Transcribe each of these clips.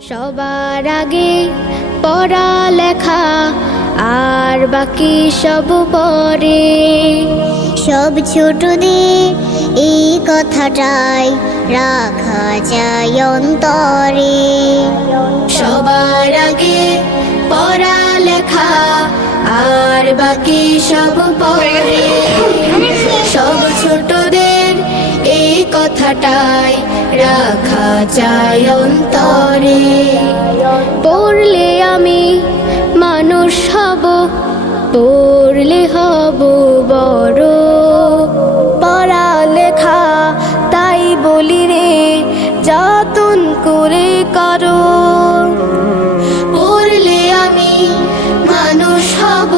সবার আগে পড়ালেখা আর বাকি সব পরে। সব ছোটদের এই কথাটাই রাখা যায় অন্তরে। সবার আগে পড়ালেখা আর বাকি সব পরে। সব ছোটদের এই কথাটাই রাখা যায় অন্তরে। পড়লে আমি মানুষ হব, পড়লে হব বড়। পড়ালেখা তাই বলি রে, যতন করে করো। পড়লে আমি মানুষ হব,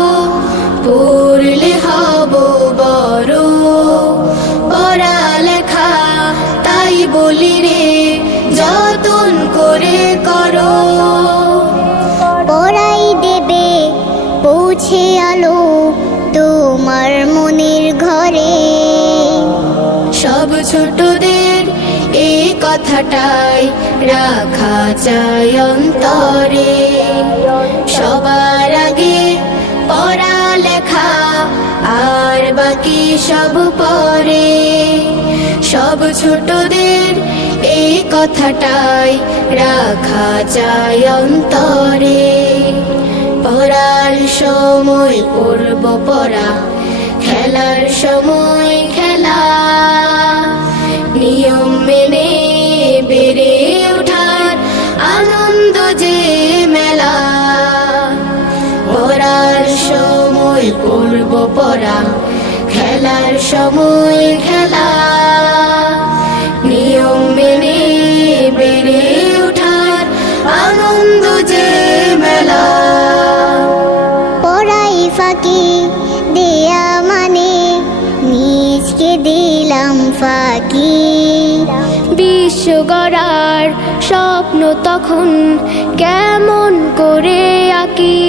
পড়লে হব বড়। পড়ালেখা তাই বলি রে, যতন করে করো। পড়াই দেবে পৌঁছে আলো তোমার মনের ঘরে। সব ছোটদের এই কথাটাই রাখা চাই অন্তরে। সবার আগে পড়ালেখা আর বাকি সব পরে। সব ছোটদের এই কথাটাই রাখা চাই অন্তরে। পড়ার সময় পড়ব পড়া, খেলার সময় খেলা। নিয়ম মেনে বেড়ে ওঠার আনন্দ যে মেলা। পড়ার সময় পড়ব পড়া, খেলার সময় খেলা। নিয়ম মেনে বেড়ে ওঠার আনন্দ যে মেলা। পড়াই ফাঁকি দেয়া মানে নিজকে দিলাম ফাঁকি। বিশ্ব গড়ার স্বপ্ন তখন কেমন করে আঁকি।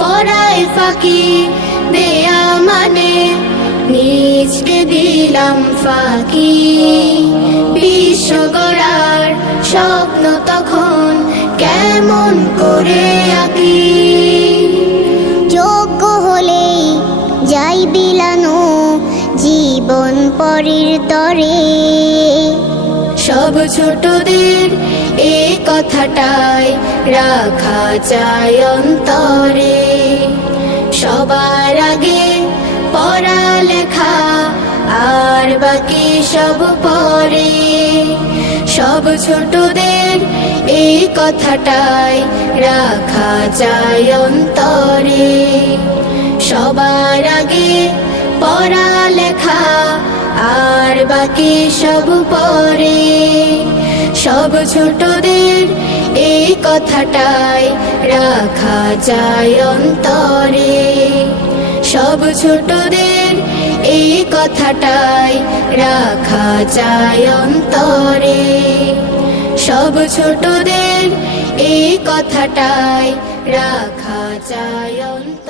পড়াই ফাঁকি দেয়া মানে নিজকে দিলাম ফাঁকি। বিশ্ব গড়ার স্বপ্ন তখন কেমন করে আঁকি। যোগ্য হলেই যাই বিলানো জীবন পরের তরে। সব ছোটদের এই কথাটাই রাখা চাই অন্তরে। সবার আগে পড়ালেখা আর বাকি সব পরে। সব ছোটদের এই কথাটাই রাখা চাই অন্তরে। সবার আগে পড়ালেখা আর বাকি সব পরে। সব ছোটদের এই কথাটাই রাখা চাই অন্তরে। সব ছোটদের এই কথাটাই রাখা চাই অন্তরে। সব ছোটদের এই কথাটাই রাখা চাই অন্তরে।